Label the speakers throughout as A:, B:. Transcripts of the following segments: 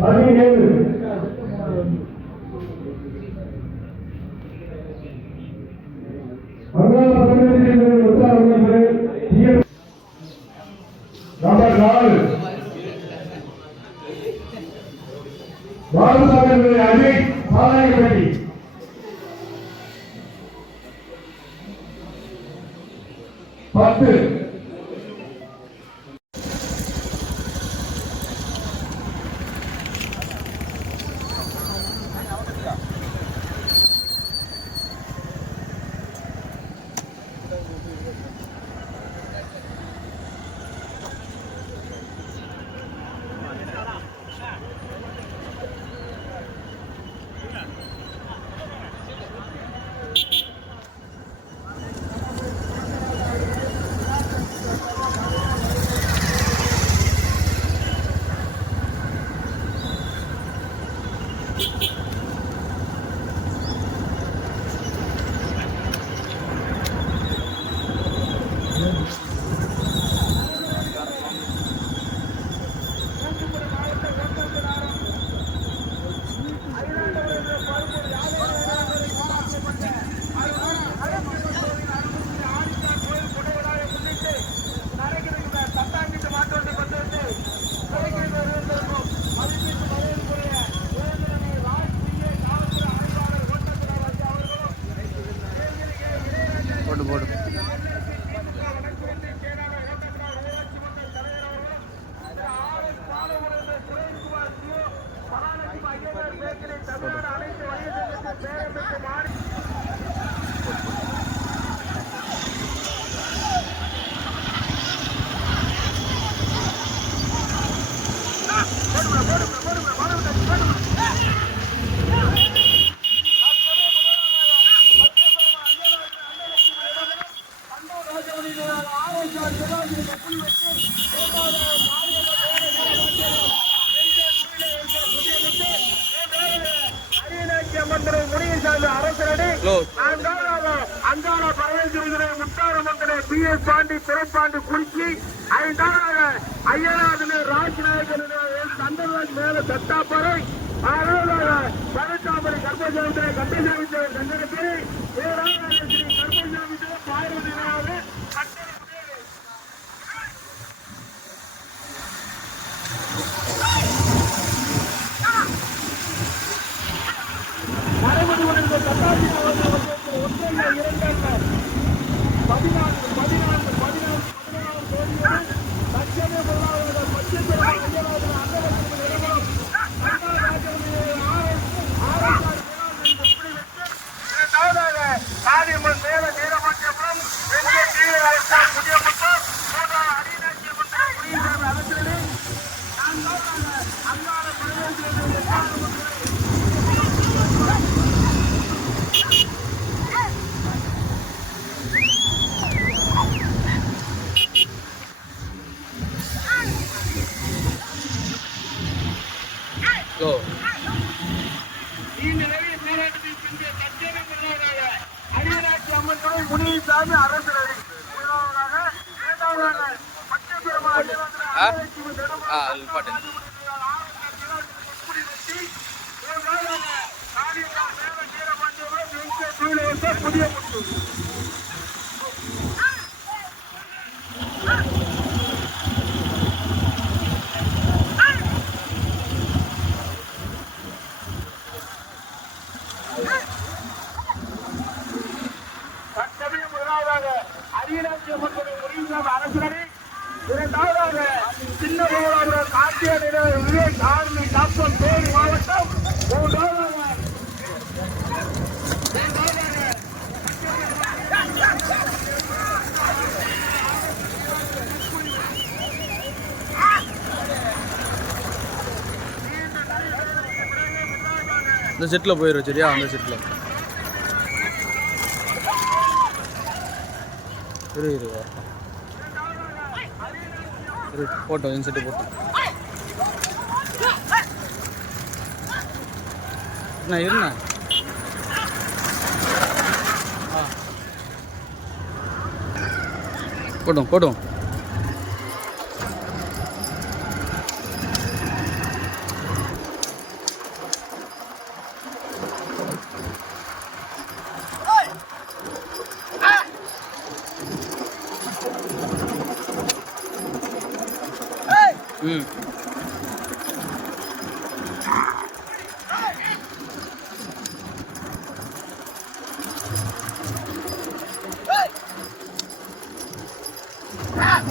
A: 아니, 네. பார்த்து திருப்பாண்டி பிறப்பாண்டி குறிச்சி ஐந்தாவது ஐயனாவது ராஜ்நாயகன் சந்தர்ராஜ் மேல சத்தாப்பறை பழச்சாம்பரி கர்மசாமி கர்மசாமி சந்தனத்தை கர்மசாமி பார்வதி மறுபடியும் சத்தாப்பி
B: கோ
A: முனிசாமி அரசு புதிய
B: இந்த செட்டில் போயிடும் சரியா? அந்த செட்டில் போட்டோம் இந்த செட்டு போட்டோம் என்ன இருண்ணா? போட்டோம் போட்டோம் 嗯。喂。啊。啊！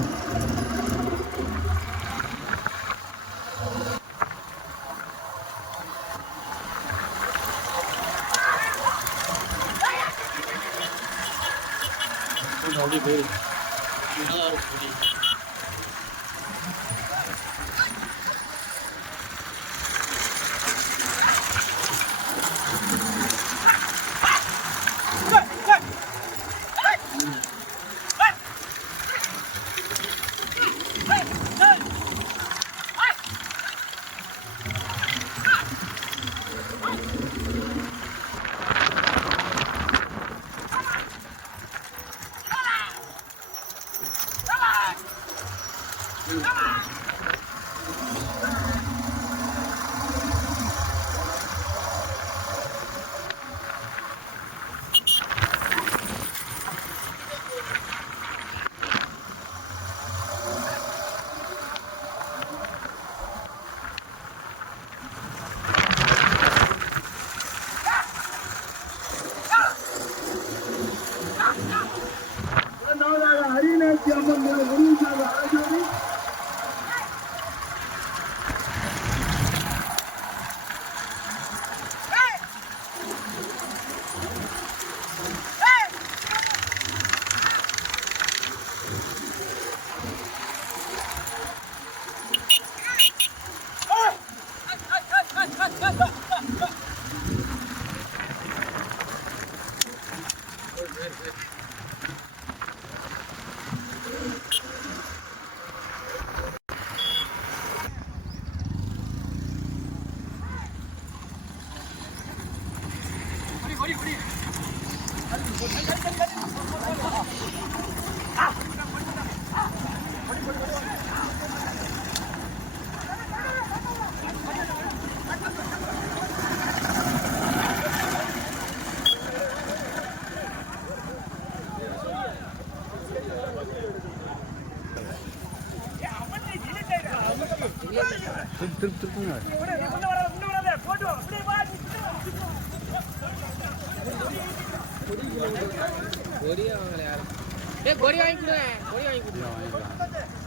B: 我。
A: 哎呀。我哪里不
B: 会？你看到狐狸？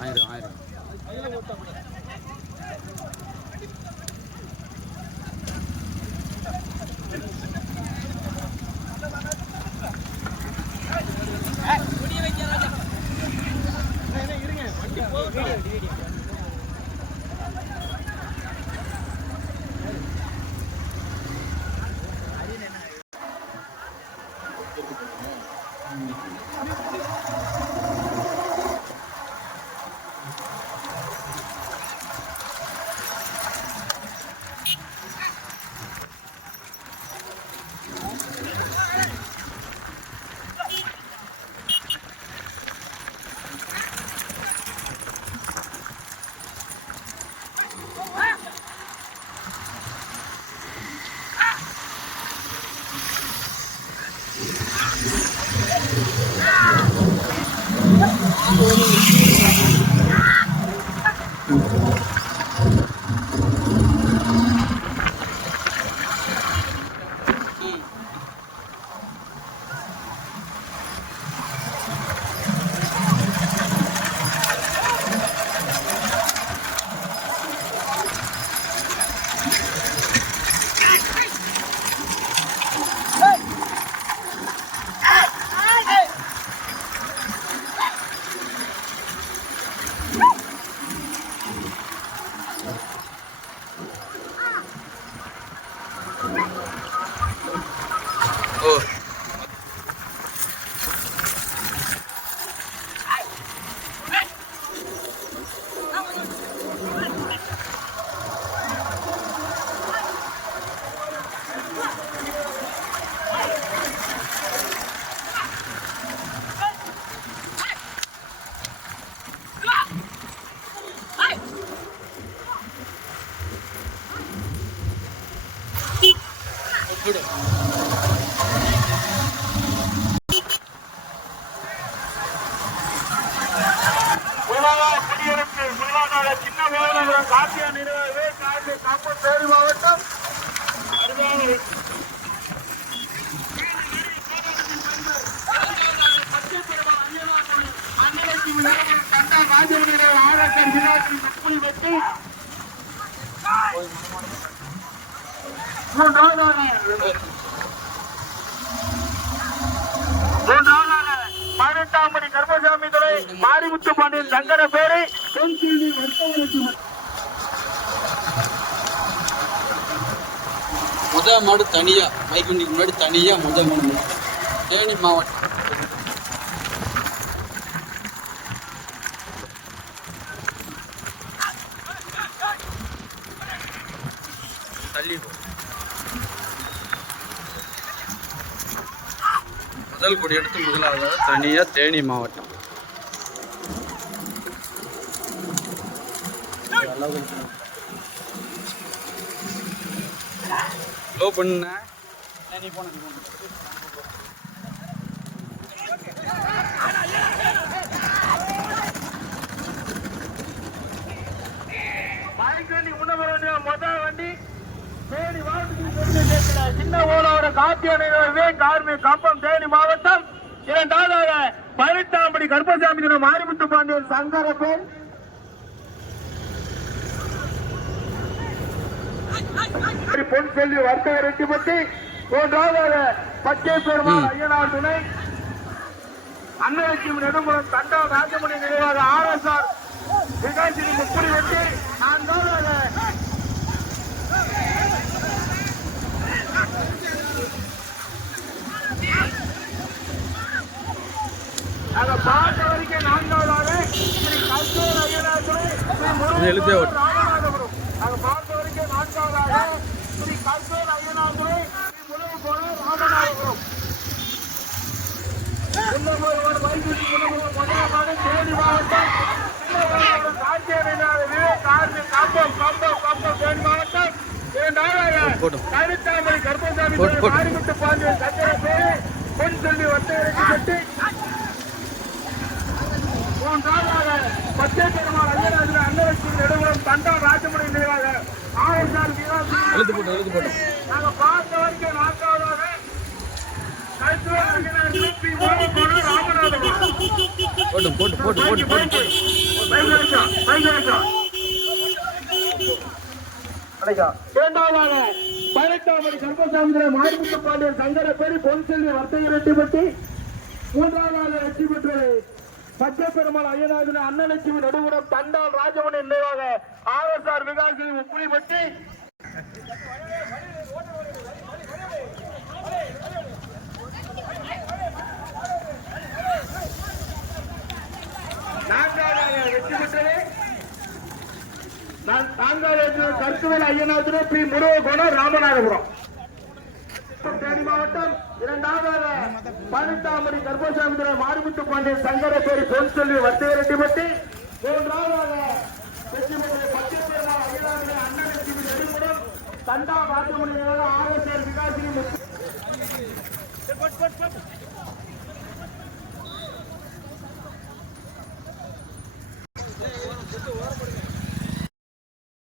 B: ஆயிரம்
A: ஆயிரம். Oh. Good. சின்ன கோவிலபுரம் காப்பியா நிர்வாகி காப்பி காப்பூர் தேனி மாவட்டம். அருமையான பதினெட்டாம் படி கர்மசாமி துறை மாரிமுத்து பாண்டியன் சங்கர பேரை
B: முத மாடு தனியா மைக் வண்டிக்கு முன்னாடி தனியா முத மாடு. தேனி மாவட்டம். தள்ளி போ. முதல் குடியெடுத்து எடுத்து முதலாவது தனியா தேனி மாவட்டம். லோ பண்ண. நீ போன
A: வண்டி முதல் வண்டி தேனி மாவட்டத்தில் சின்ன ஓலோட காப்பி அணைவே கம்பம் தேனி மாவட்டம். இரண்டாவதாக பதினெட்டாம் படி கர்ப்பசாமி மாரிமுத்து பாண்டியன் சங்கர பேர் பொன் செல்வி வர்த்தக ரெட்டிப்பட்டி மூன்றாவதாக பச்சை பெருமாள் ஐயனார் துணை. அன்னலட்சுமி நெடுங்குளம் தண்டா ராஜமணி நினைவாக ஆர் எஸ் ஆர். விகாசினி முப்படி வெட்டி நான்காவதாக நாங்க பார்த்த வரைக்கும் நான்காவதாக ஸ்ரீ கல்தூர் ஐயனார் துணை ஸ்ரீ முருகன். ராமநாதபுரம். நாங்க பார்த்த வரைக்கும் நான்காவதாக ஸ்ரீ கல்தூர் ஐயனார் துணை ஸ்ரீ முருகன் ராமநாதபுரம். முன்னமொரு முதலமான தேனி மாவட்டம். மாவட்டம். கர்ப்பசாமி பாண்டியன் சத்திர பேரு பொன் சொல்லி வட்டவரைக்கு கட்டி. மூன்றாவதாக பச்சை பெருமாள் ஐயராஜன் அன்னலட்சுமி நெடுங்குளம் தண்டா ராஜமணி நினைவாக ஆயிரத்தால் வீராசி
B: எழுத்து போட்டு எழுத்து போட்டு.
A: நாங்க பார்த்த வரைக்கும் நான்காவதாக
B: போட்டு போட்டு போட்டு போட்டு போட்டு.
A: இரண்டாவதாக பதினெட்டாம் மணி கர்ப்பசாமிகளை மாரிமுத்து பாண்டியன் சங்கர பேரி பொன்செல்வி வர்த்தக ரெட்டிப்பட்டி மூன்றாவதாக வெற்றி பெற்றது பச்சை பெருமாள் ஐயனாஜன அன்னலட்சுமி நடுவுடன் தண்டால் ராஜவன் நினைவாக ஆர் எஸ் ஆர் விகாசி உப்புளிப்பட்டி வெற்றி பெற்றது. நான் நான்காவது கருத்துவேல் ஐயனாதுரை பி முருகோணம் ராமநாதபுரம். தேனி மாவட்டம். இரண்டாவதாக பதினெட்டாம் கர்ப்பசாமிதுரை மாரிமுத்து பாண்டியன் சங்கரப்பேரி பொன் செல்வி வர்த்தக ரெட்டிப்பட்டி மூன்றாவதாக தண்டா ராஜமணி ஆர் விகாசினி முத்து.